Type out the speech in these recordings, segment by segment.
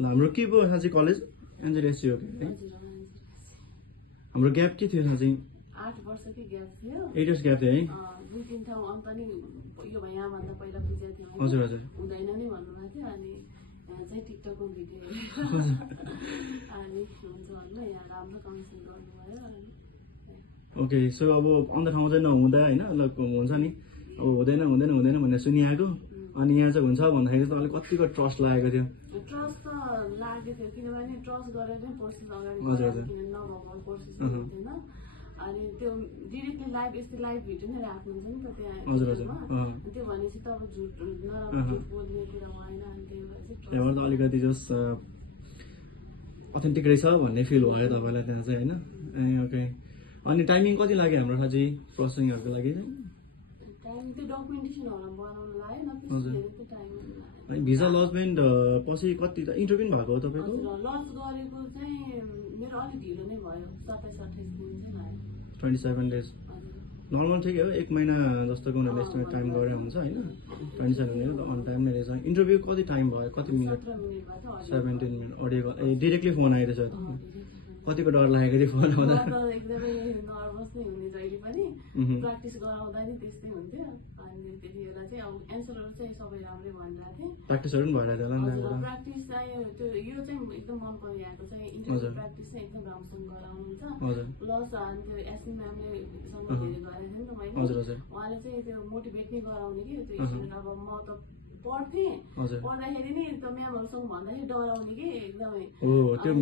हाम्रो के भयो साँच्चै कलेज एनजेएससी हो कि हाम्रो ग्याप के थियो साँच्चै 8 वर्षकै ग्याप थियो 8 इयर्स ग्याप थियो है दुई तीन ठाउँ अन्त नि यो भैया भन्दा पहिला पिज्जा थियो हजुर हजुर हुँदैन नि भन्नुभएको थियो अनि यहाँ चाहिँ टिकटकको भिडियो अनि हुन्छ भन्नु यहाँ राम्रो कमिसन गर्नुभयो अनि ओके सो अब अन्त ठाउँ चाहिँ नहुँदा होइन हुन्छ नि अब हुँदैन हुँदैन हुँदैन भनेर सुनिआएको अनि यहाँ चाहिँ हुन्छ भन्दाखेरि तपाईँले कतिको ट्रस्ट लागेको थियो ट्रस्ट त लागेको थियो किनभने ट्रस्ट गरेर नै प्रोसेस अगाडि किनभने नभएको प्रोसेस थिएन अनि त्यो डिरेक्टली लाइभ यस्तै लाइभ भिडियो नै राख्नुहुन्छ नि त त्यहाँ त्यो भनेपछि त अब झुट नराम्रो बोल्ने कुरा भएन अनि त्यही भएर त्यहाँबाट त अलिकति जस अथेन्टिक रहेछ भन्ने फिल भयो तपाईँलाई त्यहाँ चाहिँ होइन ए ओके अनि टाइमिङ कति लाग्यो हाम्रो साँच्चै प्रोसेसिङहरूको लागि चाहिँ त्यो डकुमेन्टेसनहरू बनाउनु लाग्यो अनि भिजा लजमेन्ट पछि कति त इन्टरभ्यू भएको हो तपाईँको लज गरेको चाहिँ मेरो अलिक ढिलो नै भयो 27-28 दिन चाहिँ लाग्यो 27 डेज नर्मल ठिकै हो 1 महिना जस्तोको उनीहरूले एस्टिमेट टाइम गरेर हुन्छ होइन 27 मिनट अन टाइम नै रहेछ इन्टरभ्यू कति टाइम भयो कति मिनट 17 मिनट अडियो ए डिरेक्टली फोन आइरहेछ कतिको डर लागेको थियो फोन आउँदा एकदमै नर्भस नै हुने जहिले पनि प्र्याक्टिस गराउँदा नि त्यस्तै हुन्थ्यो अनि त्यति बेला चाहिँ अब एन्सरहरू चाहिँ सबै राम्रै भनिरहेको थिएँ प्र्याक्टिसहरू पनि भइरहेको थियो होला नि प्र्याक्टिस चाहिँ त्यो यो चाहिँ एकदम मन परिरहेको चाहिँ इन्टरभ्यू प्र्याक्टिस चाहिँ एकदम राम्रोसँग गराउनुहुन्छ प्लस अनि त्यो एसएम म्यामले सँग धेरै गरेको थिएँ नि त मैले उहाँले चाहिँ त्यो मोटिभेट नै गराउने कि त्यो स्टुडेन्ट अब म त पढ्थेँ पढ्दाखेरि नि त म्यामहरूसँग भन्दाखेरि डराउने कि एकदमै त्यो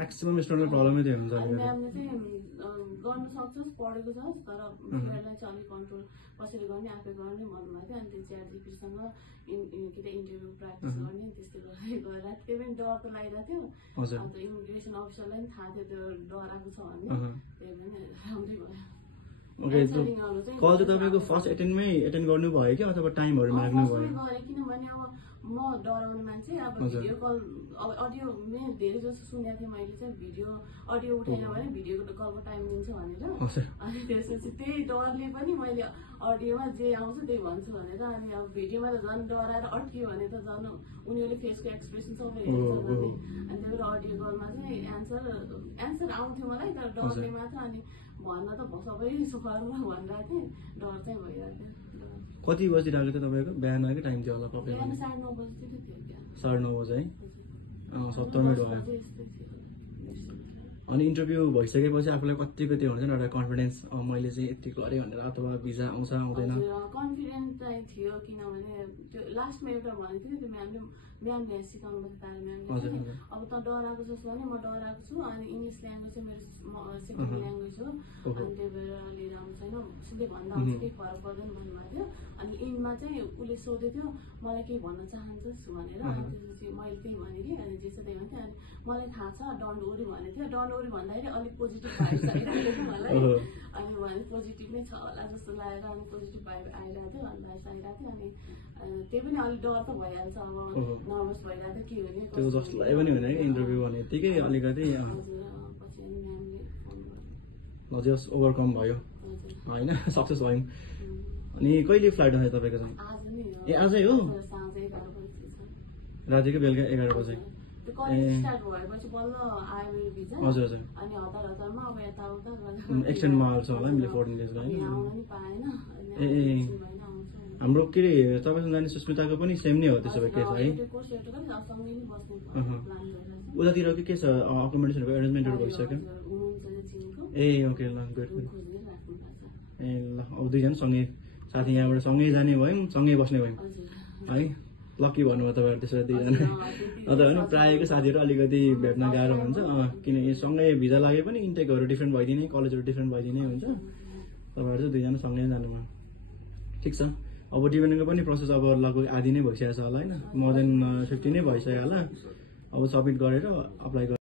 म्याक्सिमम स्टुडेन्टको प्रब्लमै त्यो हुन्छ म्यामले चाहिँ गर्न सक्छस् पढेको छस् तर तिमीहरूलाई चाहिँ अलिक कन्ट्रोल कसरी गर्ने आफै गर्ने भन्नुभएको थियो अनि त्यो च्याट जिपीसँग के त इन्टरभ्यू प्र्याक्टिस गर्ने त्यस्तै गरेर त्यो पनि डर त लागिरहेको थियो अन्त इमिग्रेसन अफिसरलाई पनि थाहा थियो त्यो डराएको छ भन्ने त्यही पनि राम्रै भयो ओके कल चाहिँ तपाईँको फर्स्ट एटेन्ड गर्नु भयो कि अथवा टाइमहरू माग्नु भयो किनभने अब म डराउने मान्छे अब भिडियो कल अब अडियो धेरै जस्तो सुनेको थिएँ मैले चाहिँ भिडियो अडियो उठाएन भने भिडियो कलको टाइम दिन्छ भनेर अनि त्यसपछि त्यही डरले पनि मैले अडियोमा जे आउँछ त्यही भन्छु भनेर अनि अब भिडियोमा त झन् डराएर अड्कियो भने त झन् उनीहरूले फेसको एक्सप्रेसन सबै हेर्छ भने अनि त्यही भएर अडियो कलमा चाहिँ एन्सर आउँथ्यो मलाई तर डरले मात्र अनि भन्न त सबै सुखरमा भनिरहेको थिएँ डर चाहिँ भइरहेको थियो कति बजी राखेको थियो तपाईँको बिहानकै टाइम थियो होला तपाईँ 9:30 बजी थियो 9:30 बजी है 70 मिनट भयो अनि इन्टरभ्यू भइसकेपछि आफूलाई कतिको त्यो हुन्छ नि एउटा कन्फिडेन्स मैले चाहिँ यति गरेँ भनेर अथवा भिजा आउँछ आउँदैन कन्फिडेन्स चाहिँ थियो किनभने त्यो लास्टमा एउटा भनेको थियो त्यो म्यामले सिकाउनु भएको तारा म्यामले अब त डराएको छस् भने म डराएको छु अनि इङ्ग्लिस ल्याङ्ग्वेज चाहिँ मेरो सेकेन्ड ल्याङ्ग्वेज हो अनि त्यही भएर लिएर आउनु छैन सिधै भन्दा केही फरक पर्दैन भन्नुभएको थियो अनि इनमा चाहिँ उसले सोधेको थियो मलाई केही भन्न चाहन्छस् भनेर अनि त्यसपछि मैले त्यही भनेँ कि अनि जे छ त्यही भन्थेँ अनि मलाई थाहा छ डन्ट वरी भनेको थियो डन्ट वरी भन्दाखेरि अलिक पोजिटिभ भाइब्स आइरहेको थियो मलाई अनि भने पोजिटिभ नै छ होला जस्तो लागेर अनि पोजिटिभ भाइब आइरहेको थियो अनि भाइब्स आइरहेको थियो अनि त्यही पनि अलिक डर त भइहाल्छ अब नर्भस भइरहेको थियो के हुने त्यो जसलाई पनि हुने इन्टरभ्यू भने यतिकै अलिकति पछि अनि म्यामले फोन गर्यो जस ओभरकम भयो होइन सक्सेस भयौँ अनि कहिले फ्लाइट आयो तपाईँको चाहिँ आज नै ए आजै हो साँझ 11 बजी छ रातिको बेलुका 11 बजे कलेज स्टार्ट भएपछि बल्ल आयो मेरो भिजा हजुर हजुर अनि हतारमा अब यताउता एक्सटेन्डमा हाल्छ होला हामीले 14 डेजको आउन नि पाएन ए हाम्रो के अरे तपाईँसँग जाने सुस्मिताको पनि सेम नै हो त्यसो भए केस है उतातिर के छ अकोमोडेसनको एरेन्जमेन्टहरू भइसक्यो ए ओके ल गुड ए ल अब दुईजना सँगै साथी यहाँबाट सँगै जाने भयौँ सँगै बस्ने भयौँ है लक्की भन्नुभयो तपाईँहरू त्यसो दुईजना अन्त होइन प्रायःको साथीहरू अलिकति भेट्न गाह्रो हुन्छ किनकि सँगै भिजा लागे पनि इन्टेकहरू डिफ्रेन्ट भइदिने कलेजहरू डिफ्रेन्ट भइदिने हुन्छ तपाईँहरू चाहिँ दुईजना सँगै जानुभयो ठिक छ अब डिपेन्डेन्टको पनि प्रोसेस अब लगभग आधी नै भइसकेको छ होला होइन मोर देन 50 नै भइसक्यो होला अब सबमिट गरेर अप्लाई